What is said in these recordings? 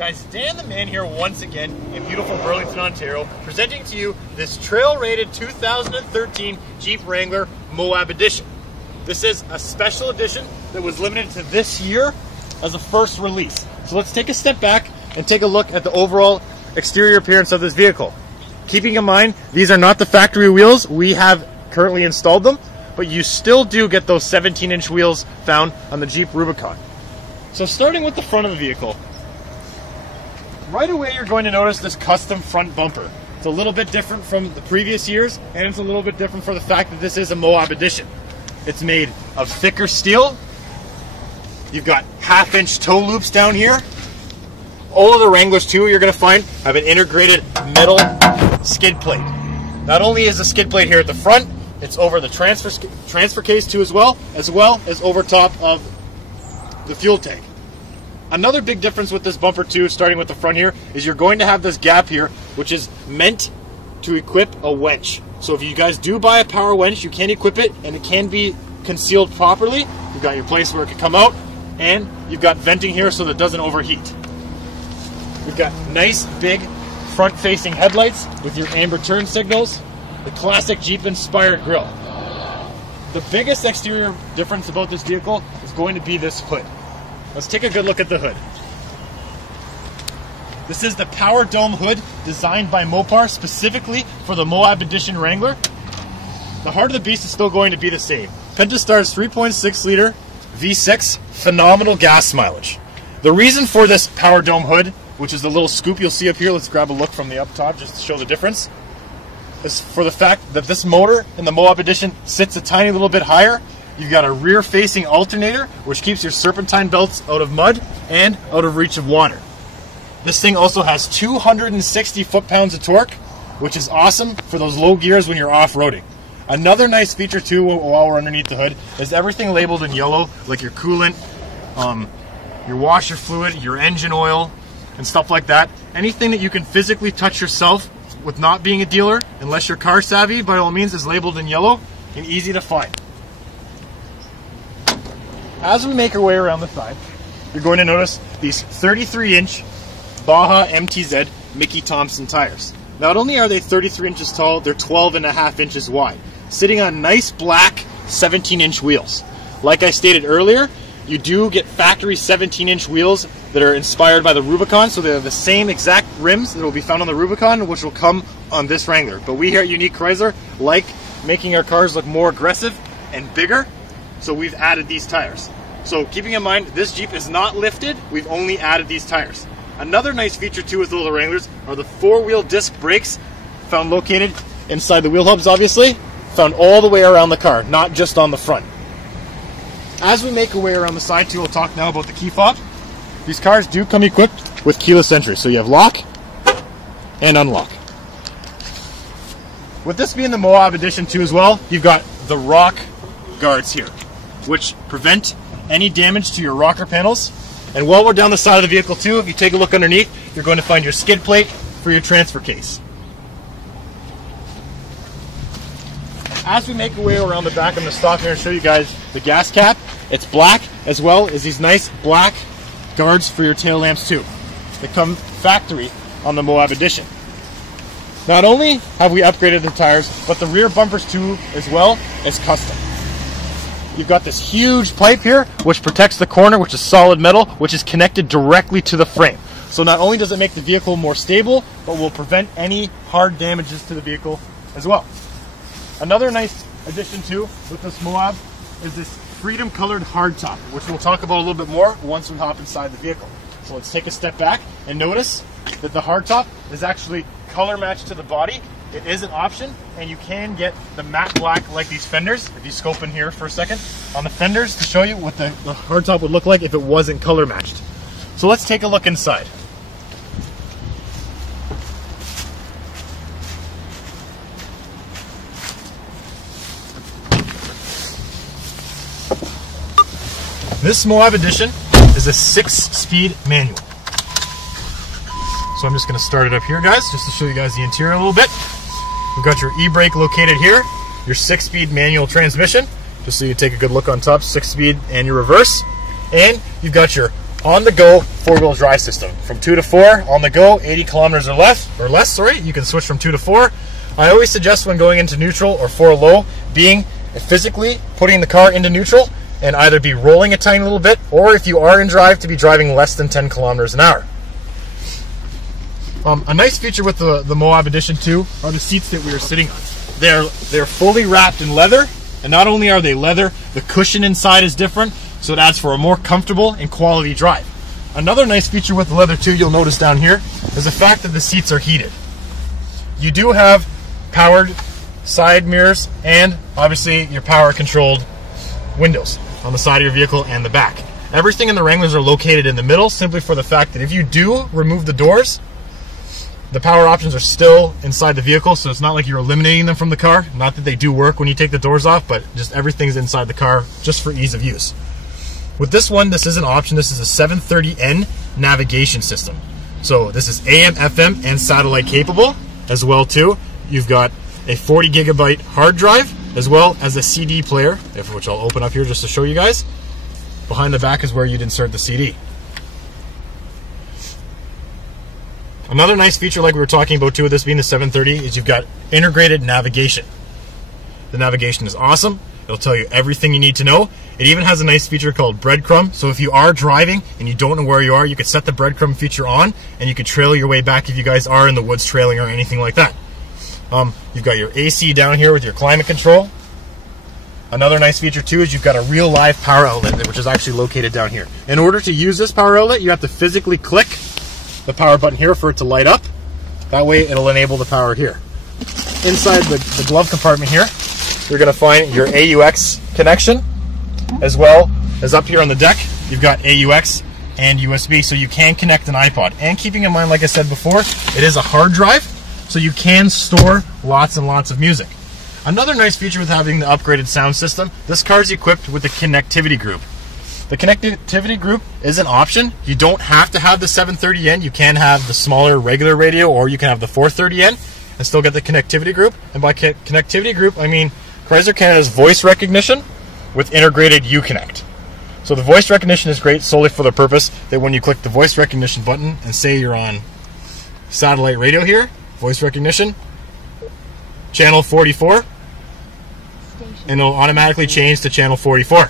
Guys, Dan the Man here once again in beautiful Burlington, Ontario, presenting to you this trail-rated 2013 Jeep Wrangler MOAB edition. This is a special edition that was limited to this year as a first release. So let's take a step back and take a look at the overall exterior appearance of this vehicle. Keeping in mind, these are not the factory wheels. We have currently installed them, but you still do get those 17-inch wheels found on the Jeep Rubicon. So starting with the front of the vehicle, right away you're going to notice this custom front bumper. It's a little bit different from the previous years, and it's a little bit different for the fact that this is a MOAB edition. It's made of thicker steel. You've got half-inch toe loops down here. All of the Wranglers too, you're going to find, have an integrated metal skid plate. Not only is the skid plate here at the front, it's over the transfer case too as well as over top of the fuel tank. Another big difference with this bumper too, starting with the front here, is you're going to have this gap here, which is meant to equip a winch. So if you guys do buy a power winch, you can equip it, and it can be concealed properly. You've got your place where it can come out, and you've got venting here so that it doesn't overheat. We've got nice big front-facing headlights with your amber turn signals, the classic Jeep-inspired grille. The biggest exterior difference about this vehicle is going to be this hood. Let's take a good look at the hood. This is the Power Dome hood designed by Mopar specifically for the MOAB Edition Wrangler. The heart of the beast is still going to be the same. Pentastar's 3.6 liter V6, phenomenal gas mileage. The reason for this Power Dome hood, which is the little scoop you'll see up here, let's grab a look from the up top just to show the difference, is for the fact that this motor in the MOAB Edition sits a tiny little bit higher. You've got a rear-facing alternator, which keeps your serpentine belts out of mud and out of reach of water. This thing also has 260 foot-pounds of torque, which is awesome for those low gears when you're off-roading. Another nice feature, too, while we're underneath the hood, is everything labeled in yellow, like your coolant, your washer fluid, your engine oil, and stuff like that. Anything that you can physically touch yourself with not being a dealer, unless you're car savvy, by all means, is labeled in yellow and easy to find. As we make our way around the side, you're going to notice these 33-inch Baja MTZ Mickey Thompson tires. Not only are they 33 inches tall, they're 12.5 inches wide, sitting on nice black 17-inch wheels. Like I stated earlier, you do get factory 17-inch wheels that are inspired by the Rubicon, so they have the same exact rims that will be found on the Rubicon, which will come on this Wrangler. But we here at Unique Chrysler like making our cars look more aggressive and bigger, so we've added these tires. So keeping in mind, this Jeep is not lifted, we've only added these tires. Another nice feature too with the little Wranglers are the four-wheel disc brakes, found located inside the wheel hubs obviously, found all the way around the car, not just on the front. As we make our way around the side too, we'll talk now about the key fob. These cars do come equipped with keyless entry, so you have lock and unlock. With this being the MOAB edition too as well, you've got the rock guards here, which prevent any damage to your rocker panels. And while we're down the side of the vehicle too, if you take a look underneath, you're going to find your skid plate for your transfer case. As we make our way around the back, I'm going to stop here and show you guys the gas cap. It's black, as well as these nice black guards for your tail lamps too. They come factory on the MOAB edition. Not only have we upgraded the tires, but the rear bumpers too as well is custom. You've got this huge pipe here, which protects the corner, which is solid metal, which is connected directly to the frame. So not only does it make the vehicle more stable, but will prevent any hard damages to the vehicle as well. Another nice addition too with this MOAB is this Freedom colored hardtop, which we'll talk about a little bit more once we hop inside the vehicle. So let's take a step back and notice that the hardtop is actually color matched to the body. It is an option, and you can get the matte black like these fenders. If you scope in here for a second on the fenders to show you what the hardtop would look like if it wasn't color matched. So let's take a look inside. This MOAB edition is a 6-speed manual. So I'm just going to start it up here, guys, just to show you guys the interior a little bit. We've got your e-brake located here, your 6-speed manual transmission, just so you take a good look on top, 6-speed and your reverse. And you've got your on-the-go four-wheel drive system. From 2 to 4, on the go, 80 kilometers or less, you can switch from 2 to 4. I always suggest when going into neutral or 4 low, being physically putting the car into neutral and either be rolling a tiny little bit, or if you are in drive, to be driving less than 10 kilometers an hour. A nice feature with the MOAB Edition 2 are the seats that we are sitting on. They're fully wrapped in leather, and not only are they leather, the cushion inside is different, so it adds for a more comfortable and quality drive. Another nice feature with the leather too, you'll notice down here, is the fact that the seats are heated. You do have powered side mirrors and obviously your power controlled windows on the side of your vehicle and the back. Everything in the Wranglers are located in the middle, simply for the fact that if you do remove the doors, the power options are still inside the vehicle, so it's not like you're eliminating them from the car. Not that they do work when you take the doors off, but just everything's inside the car just for ease of use. With this one, this is an option. This is a 730N navigation system. So this is AM, FM, and satellite capable as well too. You've got a 40 gigabyte hard drive as well as a CD player, which I'll open up here just to show you guys. Behind the back is where you'd insert the CD. Another nice feature, like we were talking about too, with this being the 730, is you've got integrated navigation. The navigation is awesome. It'll tell you everything you need to know. It even has a nice feature called breadcrumb. So if you are driving and you don't know where you are, you could set the breadcrumb feature on and you could trail your way back if you guys are in the woods trailing or anything like that. You've got your AC down here with your climate control. Another nice feature too is you've got a real live power outlet, which is actually located down here. In order to use this power outlet, you have to physically click the power button here for it to light up. That way it'll enable the power here. Inside the glove compartment here, you're going to find your AUX connection, as well as up here on the deck, you've got AUX and USB, so you can connect an iPod. And keeping in mind, like I said before, it is a hard drive, so you can store lots and lots of music. Another nice feature with having the upgraded sound system, this car is equipped with the connectivity group. The connectivity group is an option. You don't have to have the 730N. You can have the smaller regular radio, or you can have the 430N and still get the connectivity group. And by connectivity group, I mean Chrysler Canada's voice recognition with integrated Uconnect. So the voice recognition is great solely for the purpose that when you click the voice recognition button and say you're on satellite radio here, voice recognition, channel 44, and it'll automatically change to channel 44.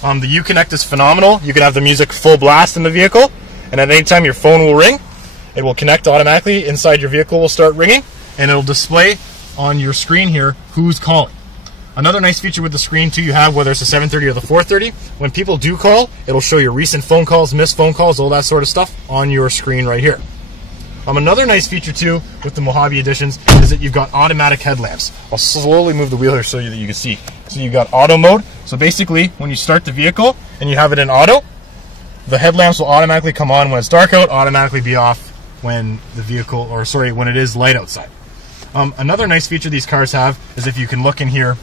The Uconnect is phenomenal. You can have the music full blast in the vehicle, and at any time your phone will ring. It will connect automatically. Inside your vehicle will start ringing, and it'll display on your screen here who's calling. Another nice feature with the screen too you have, whether it's the 730 or the 430, when people do call, it'll show you recent phone calls, missed phone calls, all that sort of stuff on your screen right here. Another nice feature too with the MOAB editions is that you've got automatic headlamps. I'll slowly move the wheel here so that you can see. So you've got auto mode. So basically, when you start the vehicle and you have it in auto, the headlamps will automatically come on when it's dark out, automatically be off when the vehicle, or sorry, when it is light outside. Another nice feature these cars have is if you can look in here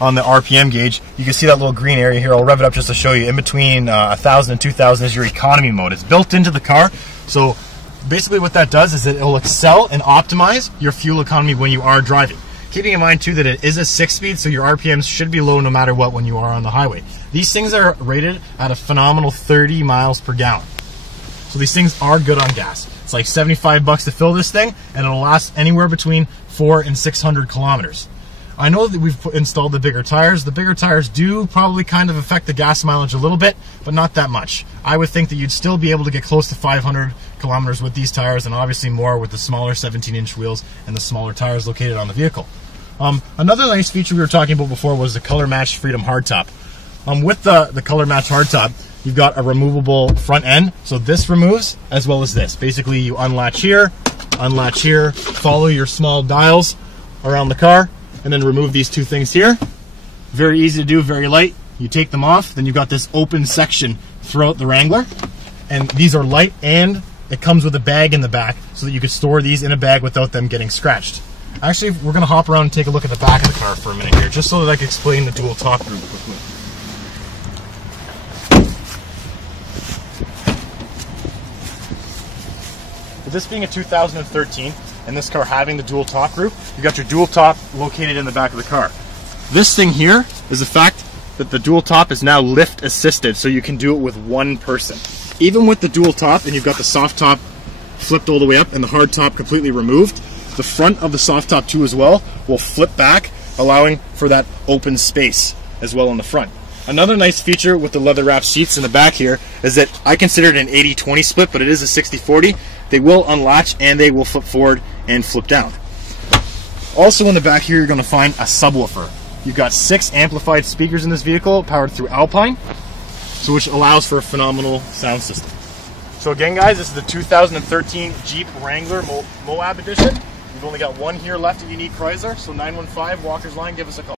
on the RPM gauge, you can see that little green area here. I'll rev it up just to show you. In between 1,000 and 2,000 is your economy mode. It's built into the car. So basically what that does is that it will excel and optimize your fuel economy when you are driving. Keeping in mind too that it is a 6-speed, so your RPMs should be low no matter what when you are on the highway. These things are rated at a phenomenal 30 miles per gallon. So these things are good on gas. It's like $75 to fill this thing, and it'll last anywhere between 400 and 600 kilometers. I know that we've installed the bigger tires. The bigger tires do probably kind of affect the gas mileage a little bit, but not that much. I would think that you'd still be able to get close to 500 kilometers with these tires, and obviously more with the smaller 17-inch wheels and the smaller tires located on the vehicle. Another nice feature we were talking about before was the Color Match Freedom hardtop. With the Color Match hardtop, you've got a removable front end, so this removes as well as this. Basically, you unlatch here, follow your small dials around the car, and then remove these two things here. Very easy to do, very light. You take them off, then you've got this open section throughout the Wrangler, and these are light, and it comes with a bag in the back so that you can store these in a bag without them getting scratched. Actually, we're going to hop around and take a look at the back of the car for a minute here, just so that I can explain the dual top group quickly. With this being a 2013, and this car having the dual top group, you got your dual top located in the back of the car. This thing here is the fact that the dual top is now lift assisted, so you can do it with one person. Even with the dual top, and you've got the soft top flipped all the way up and the hard top completely removed, the front of the soft top too as well will flip back, allowing for that open space as well on the front. Another nice feature with the leather wrapped seats in the back here is that I consider it an 80-20 split, but it is a 60-40. They will unlatch and they will flip forward and flip down. Also in the back here, you're going to find a subwoofer. You've got 6 amplified speakers in this vehicle, powered through Alpine, so which allows for a phenomenal sound system. So again, guys, this is the 2013 Jeep Wrangler MOAB edition. We've only got one here left if you need Chrysler, so 915 Walker's Line, give us a call.